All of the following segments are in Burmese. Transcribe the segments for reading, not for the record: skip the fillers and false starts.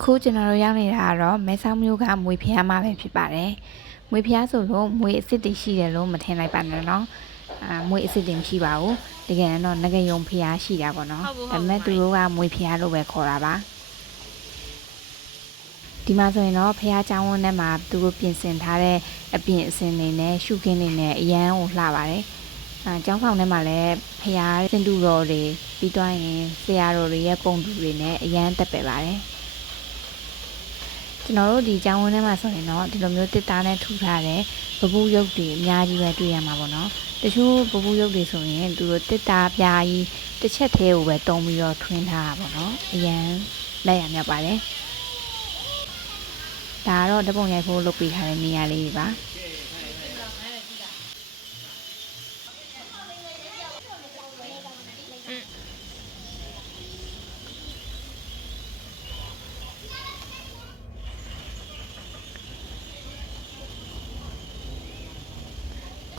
ခုကျွန်တော်တို့ရောက်နေတာကတော့မဲဆောက်မြို့ကမွေဖျားမှာပဲဖြစ်ပါတယ်။မွေဖျားဆိုလို့မွေအစ်စ်တွေရှိတယ်လို့မထင်လိုက်ပါနဲ့နော်။မွေအစ်စ်တွေမရှိပါဘူး။တကယ်တော့ငကယုံဖျားရှိတာပေါ့နော်။ဒါပေမဲ့သူတို့ကမွေဖျားလို့ပဲခေါ်တာပါ။ဒီမှာဆိုရင်တော့ဖျားကျောင်းဝန်းထဲမှာသူတို့ပြင်ဆင်ထားတဲ့အပြင်အစင်တွေနဲ့ရှုခင်းတွေနဲ့အရန်ကိုလှပါတယ်။ကျောင်းဆောင်ထဲမှာလည်းဖျားစင်တူတော်တွေပြီးတော့ရင်ဆရာတော်တွေရဲ့ပုံတူတွေနဲ့အရန်တက်ပဲပါတယ်။ကျွန်တော်တို့ဒီကျောင်းဝန်းထဲမှာဆိုရင်တော့ဒီလိုမျိုးတစ်သားနဲ့ထူထားတဲ့ပပူးရုပ်တွေအများကြီးပဲတွေ့ရမှာပေါ့နော်တချို့ပပူးရုပ်တွေဆိုရင်သူတို့တစ်သားပြားကြီးတစ်ချက်သေးကိုပဲတုံးပြီးတော့ထွင်းထားတာပေါ့နော်အရန်လက်ရမြတ်ပါတယ်ဒါကတော့ဓပုံရိုက်ဖို့လုပ်ပေးထားတဲ့နေရာလေးတွေပါ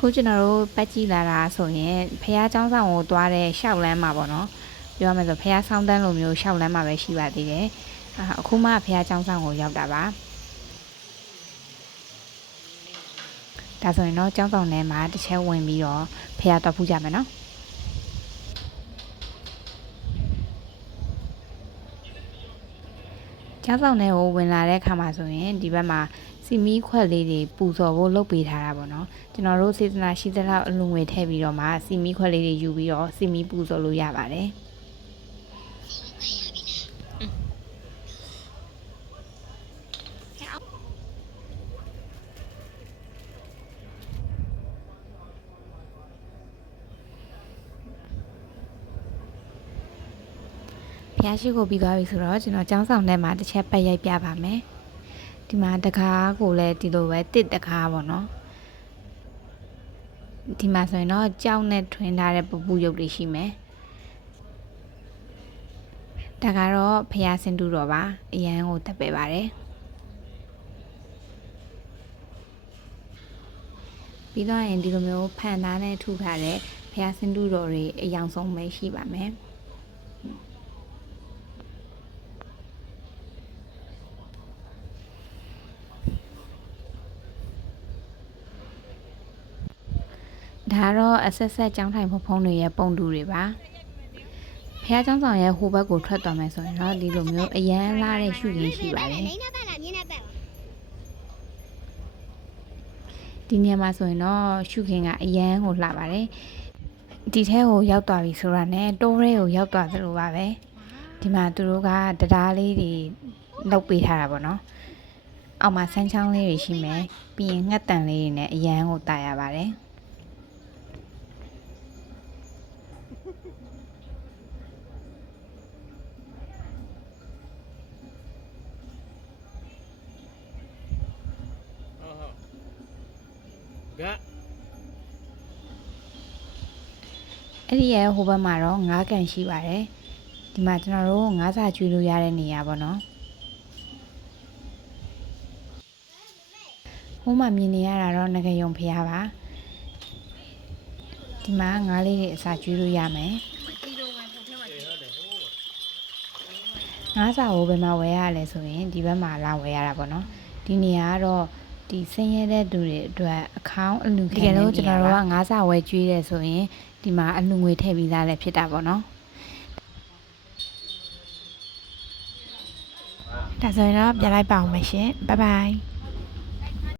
ခုကျွန်တော်တို့ပတ်ကြည့်လာတာဆိုရင်ဖះเจ้าဆောင်ကိုသွားတဲ့ရှောက်လန်းမှာပေါ့နော်ပြောရမယ်ဆိုဖះဆောင်တန်းလိုမျိုးရှောက်လန်းမှာပဲရှိပါသေးတယ်အခုမှဖះเจ้าဆောင်ကိုရောက်တာပါဒါဆိုရင်တော့เจ้าဆောင်ထဲမှာတစ်ချက်ဝင်ပြီးတော့ဖះတော့ဖူးကြမယ်နော်เจ้าဆောင်ထဲကိုဝင်လာတဲ့အခါမှာဆိုရင်ဒီဘက်မှာစီမီခွက်လေးတွေပူဇော်ဖို့လုပ်ပေးထားတာပေါ့နော်ကျွန်တော်တို့စေတနာရှိသလောက်အလူငွေထည့်ပြီးတော့မှစီမီခွက်လေးတွေယူပြီးတော့စီမီပူဇော်လို့ရပါတယ်ဖျားရှိကိုပြီးသွားပြီဆိုတော့ကျွန်တော်ကျောင်းဆောင်ထဲမှာတစ်ချက်ပတ်ရိုက်ပြပါမယ်ဒီမှာတကားကိုလည်းဒီလိုပဲတစ်တကားပေါ့နော်ဒီမှာဆိုရင်တော့ကြောက်နဲ့ထွင်းထားတဲ့ပပူရုပ်တွေရှိမယ်ဒါကတော့ဖျားစင်တူတော်ပါအရန်ကိုတက်ပဲပါတယ်ပြီးတော့ရင်ဒီလိုမျိုးဖန်သားနဲ့ထုထားတဲ့ဖျားစင်တူတော်တွေအယောင်ဆုံးပဲရှိပါမယ်ဒါတော့အဆက်ဆက်ကျောင်းထိုင်ဖုံတွေရဲ့ပုံတူတွေပါဖះကျောင်းဆောင်ရဲ့ဟိုဘက်ကိုထွက်သွားမယ်ဆိုရင်တော့ဒီလိုမျိုးအရန်လာတဲ့ရှုရင်းရှိပါတယ်ဒီနေရာမှာဆိုရင်တော့ရှုခင်းကအရန်ကိုလှပါတယ်ဒီထဲကိုရောက်သွားပြီဆိုတာနဲ့တိုးရဲကိုရောက်သွားသလိုပါပဲဒီမှာသူတို့ကတရားလေးတွေလုပ်ပေးထားတာပေါ့နော်အောက်မှာဆန်းချောင်းလေးတွေရှိမယ်ပြီးရင်ငှက်တန်လေးတွေနဲ့အရန်ကိုတာရပါတယ်အဲ့ဒီရဲ့ဟိုဘက်မှာတော့ငါးကန်ရှိပါတယ်ဒီမှာကျွန်တော်တို့ငါးစာကျွေးလို့ရတဲ့နေရာပေါ့နော်ဟိုမှာမြင်နေရတာတော့ငကယုံဖျားပါဒီမှာငါးလေးတွေအစာကျွေးလို့ရမယ်ငါးစာကိုဘယ်မှာဝယ်ရလဲဆိုရင်ဒီဘက်မှာလာဝယ်ရတာပေါ့နော်ဒီနေရာကတော့ဒီဆင်းရဲတဲ့သူတွေအတွက်အခေါင်းအလူခံနေတယ်ကျွန်တော်တို့ကငါးစာဝယ်ကျွေးတယ်ဆိုရင်ဒီမှာအလူငွေထည့်ပြီးသားလည်းဖြစ်တာပေါ့နော်ဒါဆိုရင်တော့ပြန်လိုက်ပါအောင်မယ်ရှင်ဘိုင်ဘိုင်